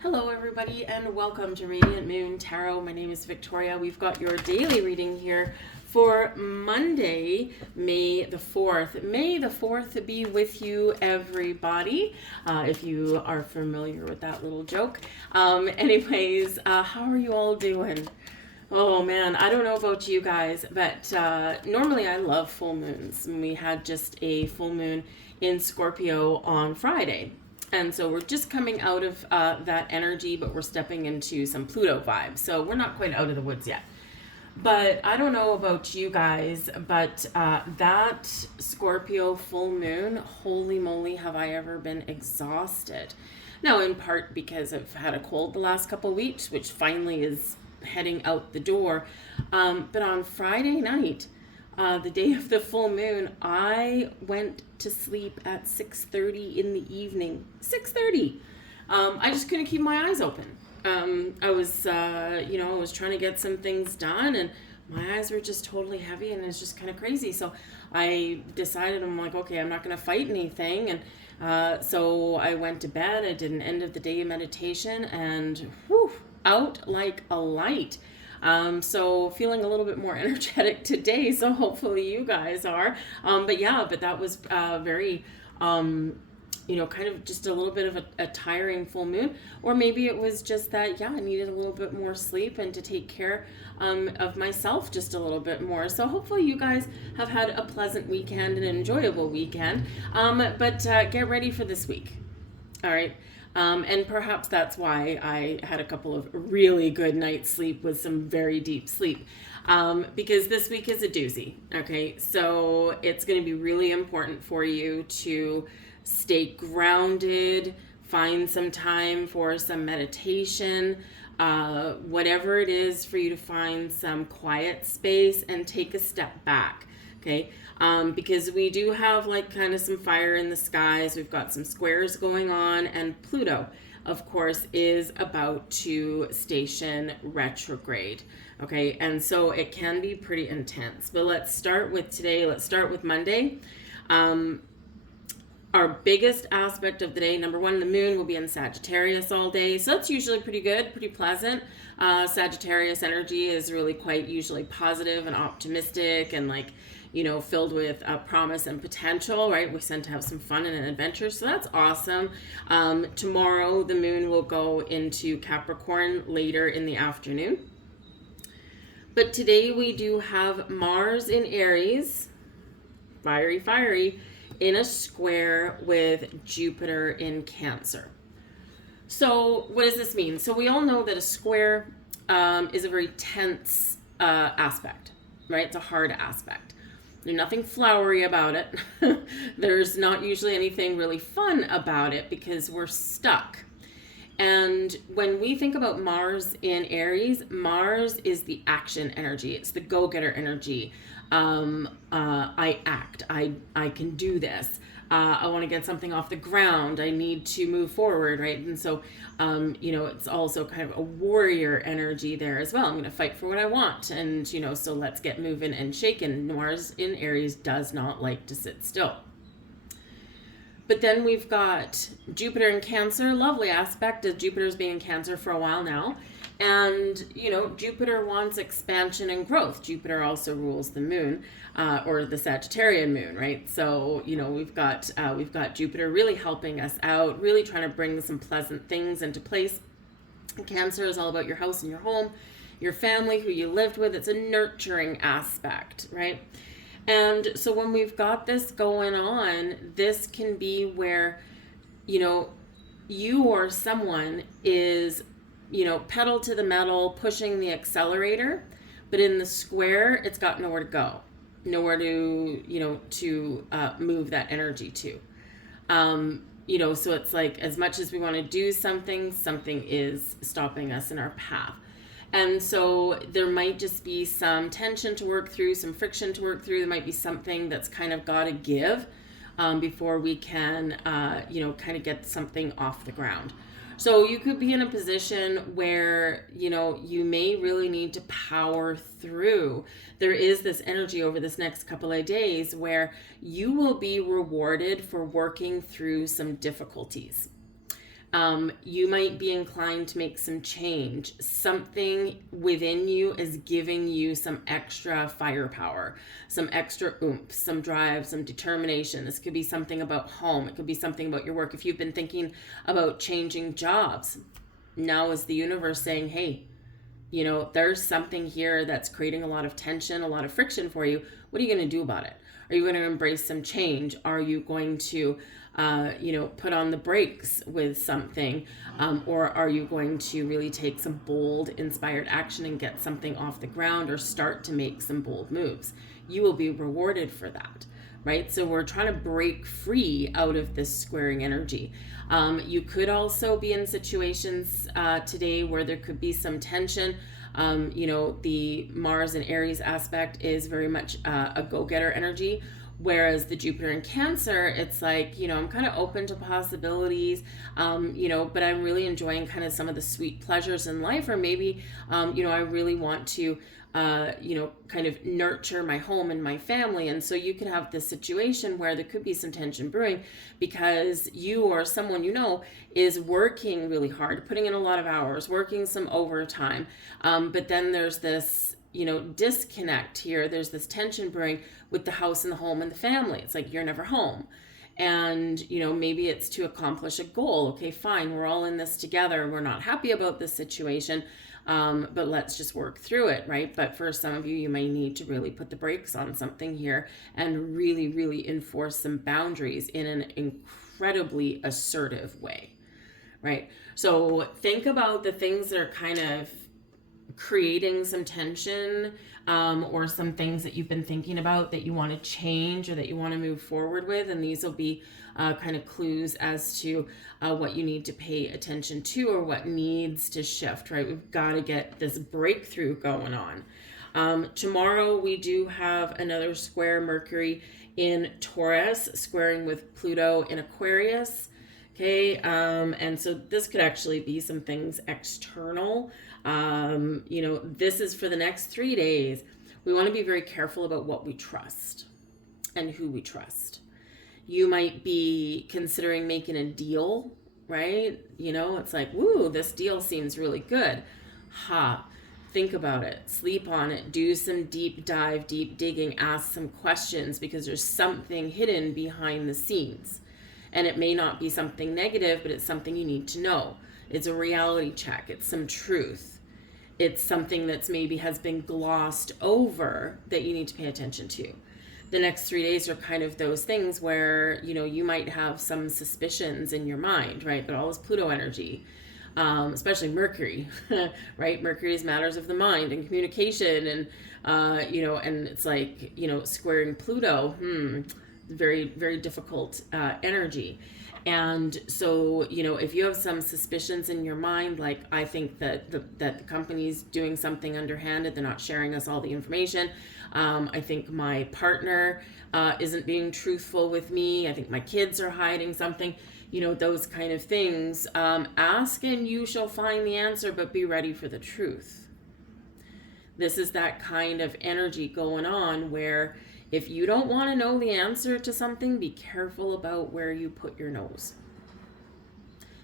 Hello everybody and welcome to Radiant Moon Tarot. My name is Victoria. We've got your daily reading here for Monday, May the 4th. May the 4th be with you, everybody, if you are familiar with that little joke. Anyways, how are you all doing? Oh man, I don't know about you guys, but normally I love full moons. And we had just a full moon in Scorpio on Friday. And so we're just coming out of that energy, but we're stepping into some Pluto vibes. So we're not quite out of the woods yet. But I don't know about you guys, but that Scorpio full moon, holy moly, have I ever been exhausted. Now, in part because I've had a cold the last couple of weeks, which finally is heading out the door. But on Friday night, the day of the full moon, I went to sleep at 6:30 in the evening. 6:30. I just couldn't keep my eyes open. I was, I was trying to get some things done, and my eyes were just totally heavy, and it's just kind of crazy. So I decided, I'm like, okay, I'm not going to fight anything, and so I went to bed. I did an end of the day meditation, and whew, out like a light. So feeling a little bit more energetic today. So hopefully you guys are. But that was very, kind of just a little bit of a tiring full moon. Or maybe it was just that, I needed a little bit more sleep and to take care of myself just a little bit more. So hopefully you guys have had a pleasant weekend, an enjoyable weekend. But get ready for this week. All right. And perhaps that's why I had a couple of really good nights sleep with some very deep sleep. Because this week is a doozy. Okay. So it's going to be really important for you to stay grounded, find some time for some meditation, whatever it is for you to find some quiet space and take a step back. Okay. Because we do have like kind of some fire in the skies. We've got some squares going on, and Pluto, of course, is about to station retrograde. Okay, and so it can be pretty intense. But let's start with today. Let's start with Monday. Our biggest aspect of the day, number one, the moon will be in Sagittarius all day. So that's usually pretty good, pretty pleasant. Sagittarius energy is really quite usually positive and optimistic and filled with promise and potential, right? We tend to have some fun and an adventure. So that's awesome. Tomorrow, the moon will go into Capricorn later in the afternoon. But today we do have Mars in Aries, fiery, in a square with Jupiter in Cancer. So what does this mean? So we all know that a square is a very tense aspect, right? It's a hard aspect. There's nothing flowery about it. There's not usually anything really fun about it because we're stuck. And when we think about Mars in Aries, Mars is the action energy. It's the go-getter energy. I act. I can do this. I want to get something off the ground. I need to move forward, right? And so, it's also kind of a warrior energy there as well. I'm going to fight for what I want. And, so let's get moving and shaking. Mars in Aries does not like to sit still. But then we've got Jupiter in Cancer, lovely aspect of Jupiter's being in Cancer for a while now. And, Jupiter wants expansion and growth. Jupiter also rules the moon, or the Sagittarian moon, right? So, we've got Jupiter really helping us out, really trying to bring some pleasant things into place. Cancer is all about your house and your home, your family, who you lived with. It's a nurturing aspect, right? And so when we've got this going on, this can be where, you or someone is, pedal to the metal, pushing the accelerator, but in the square, it's got nowhere to go, nowhere to, move that energy to. So it's like, as much as we want to do something is stopping us in our path. And so there might just be some tension to work through, some friction to work through. There might be something that's kind of got to give before we can, kind of get something off the ground. So you could be in a position where, you may really need to power through. There is this energy over this next couple of days where you will be rewarded for working through some difficulties. You might be inclined to make some change. Something within you is giving you some extra firepower, some extra oomph, some drive, some determination. This could be something about home. It could be something about your work. If you've been thinking about changing jobs, now is the universe saying, hey, there's something here that's creating a lot of tension, a lot of friction for you. What are you going to do about it? Are you going to embrace some change? Are you going to, put on the brakes with something? Or are you going to really take some bold, inspired action and get something off the ground or start to make some bold moves? You will be rewarded for that, right? So we're trying to break free out of this squaring energy. You could also be in situations today where there could be some tension. The Mars and Aries aspect is very much a go-getter energy, whereas the Jupiter in Cancer, it's like, I'm kind of open to possibilities, but I'm really enjoying kind of some of the sweet pleasures in life, or maybe, I really want to kind of nurture my home and my family. And so you could have this situation where there could be some tension brewing because you or someone is working really hard, putting in a lot of hours, working some overtime. But then there's this, disconnect here. There's this tension brewing with the house and the home and the family. It's like you're never home. And, maybe it's to accomplish a goal. Okay, fine, we're all in this together. We're not happy about this situation. But let's just work through it, right? But for some of you, you may need to really put the brakes on something here and really, really enforce some boundaries in an incredibly assertive way, right? So think about the things that are kind of creating some tension, or some things that you've been thinking about that you want to change or that you want to move forward with. And these will be kind of clues as to what you need to pay attention to or what needs to shift, right? We've got to get this breakthrough going on. Tomorrow we do have another square, Mercury in Taurus, squaring with Pluto in Aquarius. Okay, and so this could actually be some things external. This is for the next 3 days. We want to be very careful about what we trust and who we trust. You might be considering making a deal, right? It's like, woo, this deal seems really good. Think about it, sleep on it, do some deep dive, deep digging, ask some questions because there's something hidden behind the scenes. And it may not be something negative, but it's something you need to know. It's a reality check. It's some truth. It's something that's maybe has been glossed over that you need to pay attention to. The next 3 days are kind of those things where, you might have some suspicions in your mind, right? But all this Pluto energy, especially Mercury, right? Mercury is matters of the mind and communication and, and it's like, squaring Pluto, very, very difficult energy. And so, if you have some suspicions in your mind, like I think that the company's doing something underhanded, they're not sharing us all the information. I think my partner isn't being truthful with me. I think my kids are hiding something, those kind of things. Ask and you shall find the answer, but be ready for the truth. This is that kind of energy going on where if you don't want to know the answer to something, be careful about where you put your nose,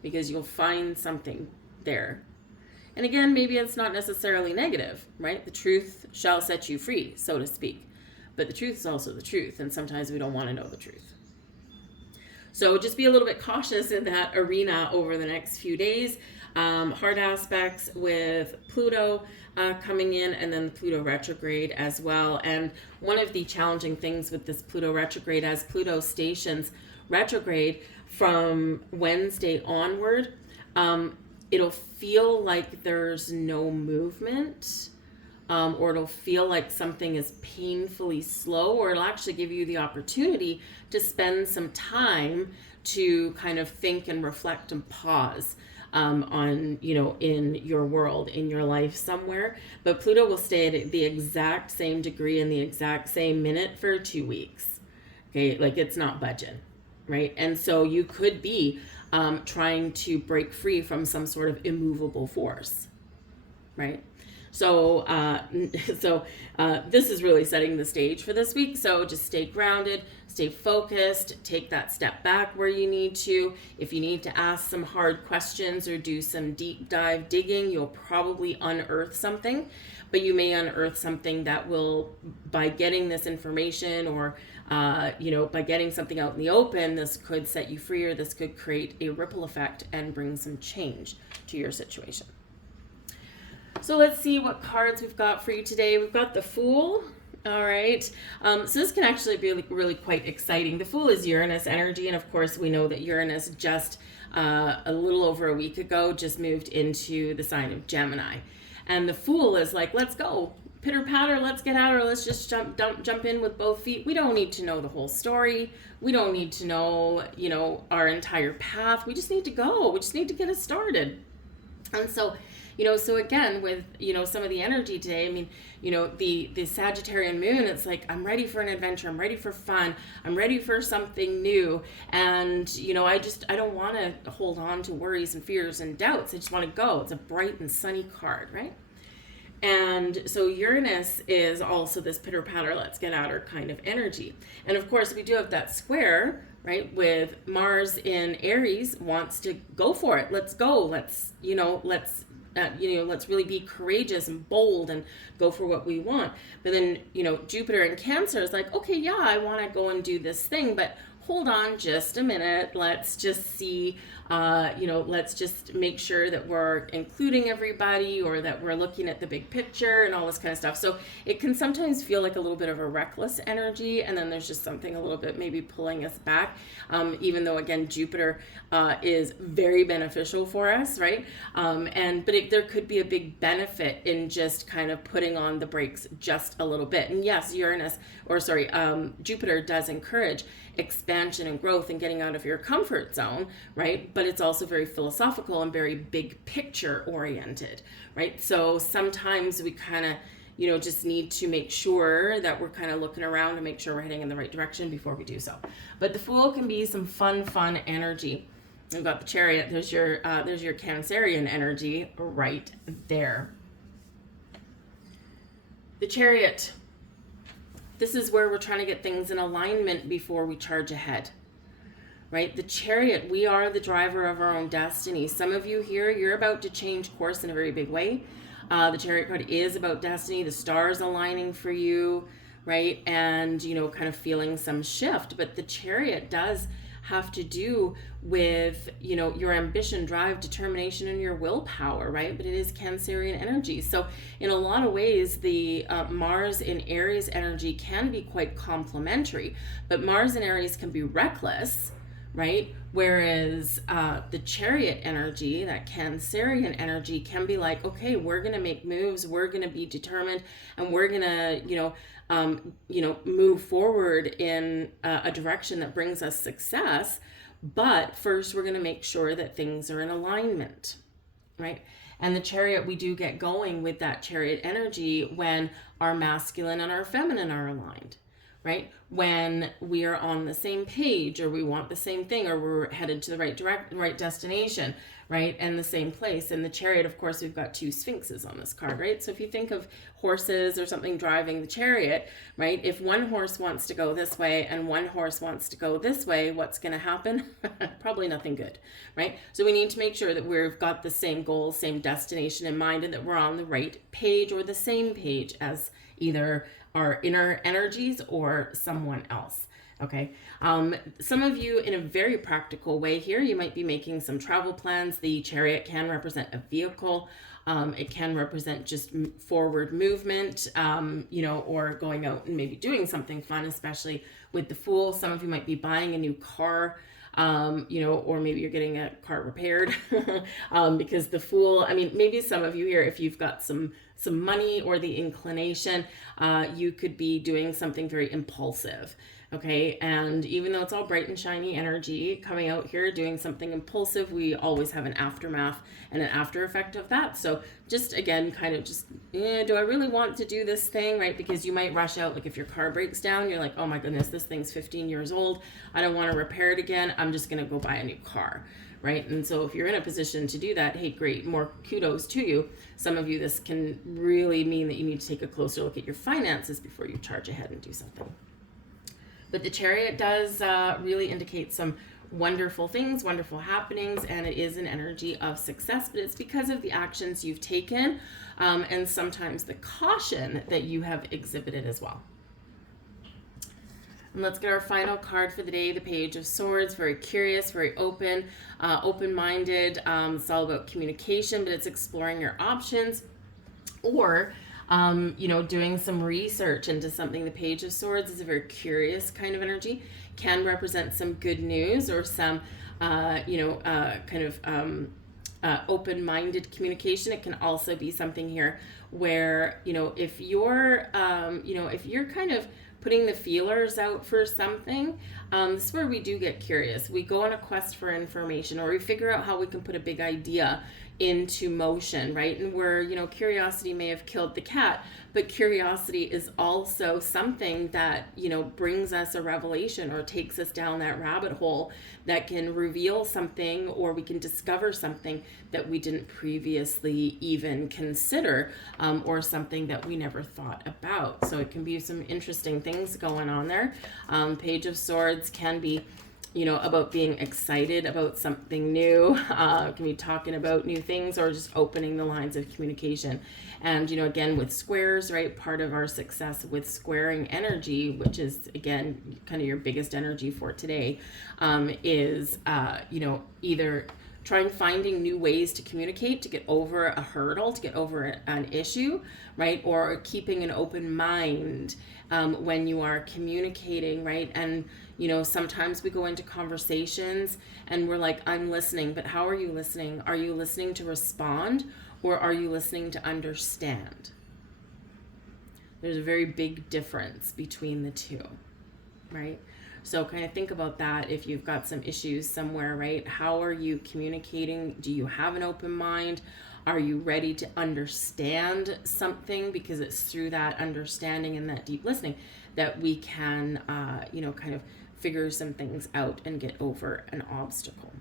because you'll find something there. And again, maybe it's not necessarily negative, right? The truth shall set you free, so to speak. But the truth is also the truth, and sometimes we don't want to know the truth. So just be a little bit cautious in that arena over the next few days. Hard aspects with Pluto coming in, and then Pluto retrograde as well. And one of the challenging things with this Pluto retrograde, as Pluto stations retrograde from Wednesday onward, it'll feel like there's no movement, or it'll feel like something is painfully slow, or it'll actually give you the opportunity to spend some time to kind of think and reflect and pause on, in your world, in your life somewhere. But Pluto will stay at the exact same degree in the exact same minute for 2 weeks. Okay, like it's not budging, right? And so you could be trying to break free from some sort of immovable force, right? So, this is really setting the stage for this week. So just stay grounded, stay focused, take that step back where you need to. If you need to ask some hard questions or do some deep dive digging, you'll probably unearth something, but you may unearth something that will, by getting this information or by getting something out in the open, this could set you free, or this could create a ripple effect and bring some change to your situation. So let's see what cards we've got for you today. We've got the Fool. All right. So this can actually be really quite exciting. The Fool is Uranus energy. And of course, we know that Uranus just a little over a week ago just moved into the sign of Gemini. And the Fool is like, let's go. Pitter patter, let's get out, or let's just jump in with both feet. We don't need to know the whole story. We don't need to know, our entire path. We just need to go. We just need to get us started. And so, so again, with, some of the energy today, I mean, the Sagittarian moon, it's like, I'm ready for an adventure. I'm ready for fun. I'm ready for something new. And, I don't want to hold on to worries and fears and doubts. I just want to go. It's a bright and sunny card, right? And so Uranus is also this pitter patter, let's get out her kind of energy. And of course, we do have that square, right, with Mars in Aries wants to go for it. Let's go. Let's really be courageous and bold and go for what we want. But then, Jupiter in Cancer is like, okay, yeah, I want to go and do this thing, but hold on just a minute. Let's just see, let's just make sure that we're including everybody, or that we're looking at the big picture and all this kind of stuff. So it can sometimes feel like a little bit of a reckless energy, and then there's just something a little bit maybe pulling us back, even though, again, Jupiter is very beneficial for us, right? But there could be a big benefit in just kind of putting on the brakes just a little bit. And yes, Jupiter does encourage expansion and growth and getting out of your comfort zone, right? But it's also very philosophical and very big picture oriented, right? So sometimes we kind of, just need to make sure that we're kind of looking around to make sure we're heading in the right direction before we do so. But the Fool can be some fun energy. We've got the Chariot. There's your Cancerian energy right there. The Chariot. This is where we're trying to get things in alignment before we charge ahead, right? The Chariot, we are the driver of our own destiny. Some of you here, you're about to change course in a very big way. The Chariot card is about destiny, the stars aligning for you, right? And, kind of feeling some shift. But the Chariot does have to do with, your ambition, drive, determination, and your willpower, right? But it is Cancerian energy. So in a lot of ways, the Mars in Aries energy can be quite complementary, but Mars in Aries can be reckless, right? Whereas the Chariot energy, that Cancerian energy, can be like, okay, we're going to make moves, we're going to be determined, and we're going to, move forward in a direction that brings us success. But first, we're going to make sure that things are in alignment, right? And the Chariot, we do get going with that Chariot energy when our masculine and our feminine are aligned, right? When we are on the same page, or we want the same thing, or we're headed to the right destination, right? And the same place. In the Chariot, of course, we've got two sphinxes on this card, right? So if you think of horses or something driving the Chariot, right? If one horse wants to go this way and one horse wants to go this way, what's going to happen? Probably nothing good, right? So we need to make sure that we've got the same goal, same destination in mind, and that we're on the right page, or the same page as either our inner energies or someone else. Okay. Some of you, in a very practical way here, you might be making some travel plans. The Chariot can represent a vehicle. It can represent just forward movement, or going out and maybe doing something fun, especially with the Fool. Some of you might be buying a new car, or maybe you're getting a car repaired because the Fool, maybe some of you here, if you've got some money or the inclination, you could be doing something very impulsive. Okay. And even though it's all bright and shiny energy coming out here, doing something impulsive, we always have an aftermath and an after effect of that. So just, again, kind of just, do I really want to do this thing, right? Because you might rush out, like if your car breaks down, you're like, oh my goodness, this thing's 15 years old. I don't want to repair it again. I'm just going to go buy a new car, right? And so if you're in a position to do that, hey, great, more kudos to you. Some of you, this can really mean that you need to take a closer look at your finances before you charge ahead and do something. But the Chariot does really indicate some wonderful things, wonderful happenings, and it is an energy of success, but it's because of the actions you've taken and sometimes the caution that you have exhibited as well. And let's get our final card for the day, the Page of Swords. Very curious, very open, open-minded. It's all about communication, but it's exploring your options or doing some research into something. The Page of Swords is a very curious kind of energy, can represent some good news or some, open-minded communication. It can also be something here where, if you're kind of putting the feelers out for something, this is where we do get curious. We go on a quest for information, or we figure out how we can put a big idea into motion, right? And where, curiosity may have killed the cat, but curiosity is also something that, brings us a revelation or takes us down that rabbit hole that can reveal something, or we can discover something that we didn't previously even consider, or something that we never thought about. So it can be some interesting things going on there. Page of Swords can be about being excited about something new, can be talking about new things, or just opening the lines of communication. And, again, with squares, right, part of our success with squaring energy, which is, again, kind of your biggest energy for today, is, either finding new ways to communicate, to get over a hurdle, to get over an issue, right? Or keeping an open mind when you are communicating, right? And, sometimes we go into conversations and we're like, I'm listening, but how are you listening? Are you listening to respond, or are you listening to understand? There's a very big difference between the two, right? So kind of think about that if you've got some issues somewhere, right? How are you communicating? Do you have an open mind? Are you ready to understand something? Because it's through that understanding and that deep listening that we can, kind of figure some things out and get over an obstacle.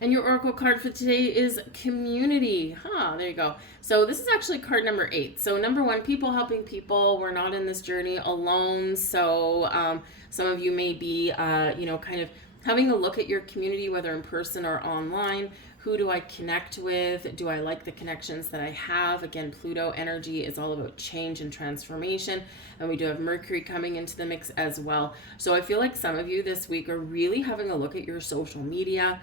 And your oracle card for today is community. There you go. So this is actually card number 8. So number 1, people helping people. We're not in this journey alone. So some of you may be, kind of having a look at your community, whether in person or online. Who do I connect with? Do I like the connections that I have? Again, Pluto energy is all about change and transformation. And we do have Mercury coming into the mix as well. So I feel like some of you this week are really having a look at your social media.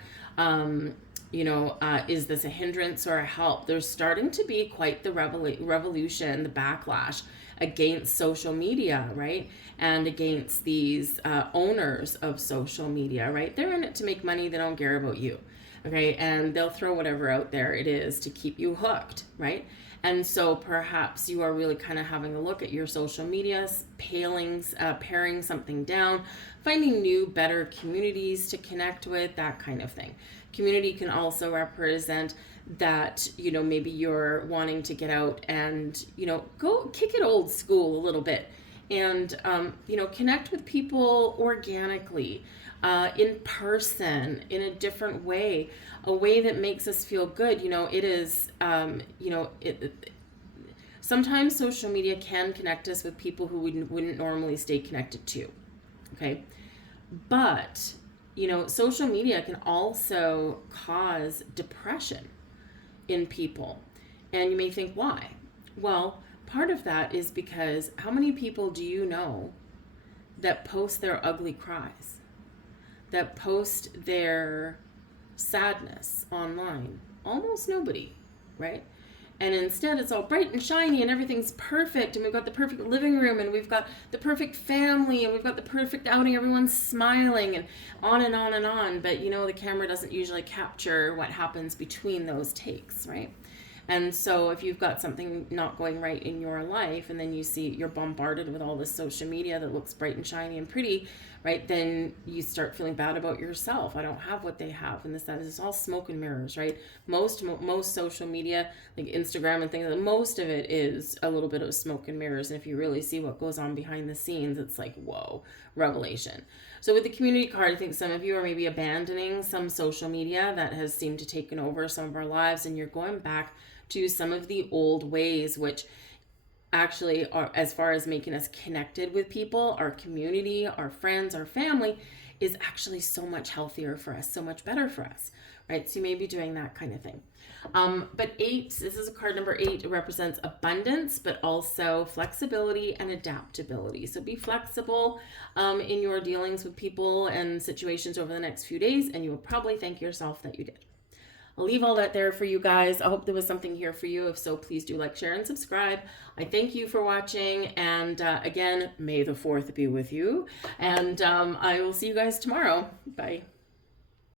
Is this a hindrance or a help? There's starting to be quite the revolution, the backlash against social media, right? And against these owners of social media, right? They're in it to make money. They don't care about you. Okay, and they'll throw whatever out there it is to keep you hooked, right? And so perhaps you are really kind of having a look at your social media, paring something down, finding new, better communities to connect with, that kind of thing. Community can also represent that, maybe you're wanting to get out and, go kick it old school a little bit and, connect with people organically. In person, in a different way, a way that makes us feel good. It is, sometimes social media can connect us with people who we wouldn't normally stay connected to, okay? But, social media can also cause depression in people. And you may think, why? Well, part of that is because how many people do you know that post their ugly cries? That post their sadness online? Almost nobody, right? And instead it's all bright and shiny and everything's perfect, and we've got the perfect living room, and we've got the perfect family, and we've got the perfect outing, everyone's smiling, and on and on and on. But the camera doesn't usually capture what happens between those takes, right? And so if you've got something not going right in your life, and then you're bombarded with all this social media that looks bright and shiny and pretty, right, then you start feeling bad about yourself. I don't have what they have, and that is all smoke and mirrors, right? Most social media, like Instagram and things, most of it is a little bit of smoke and mirrors. And if you really see what goes on behind the scenes, it's like, whoa, revelation. So with the community card, I think some of you are maybe abandoning some social media that has seemed to taken over some of our lives, and you're going back to some of the old ways, which actually are, as far as making us connected with people, our community, our friends, our family, is actually so much healthier for us, so much better for us, right? So you may be doing that kind of thing. But 8, this is a card number 8. It represents abundance, but also flexibility and adaptability. So be flexible in your dealings with people and situations over the next few days, and you will probably thank yourself that you did. I'll leave all that there for you guys. I hope there was something here for you. If so, please do like, share, and subscribe. I thank you for watching. And again, may the 4th be with you. And I will see you guys tomorrow. Bye.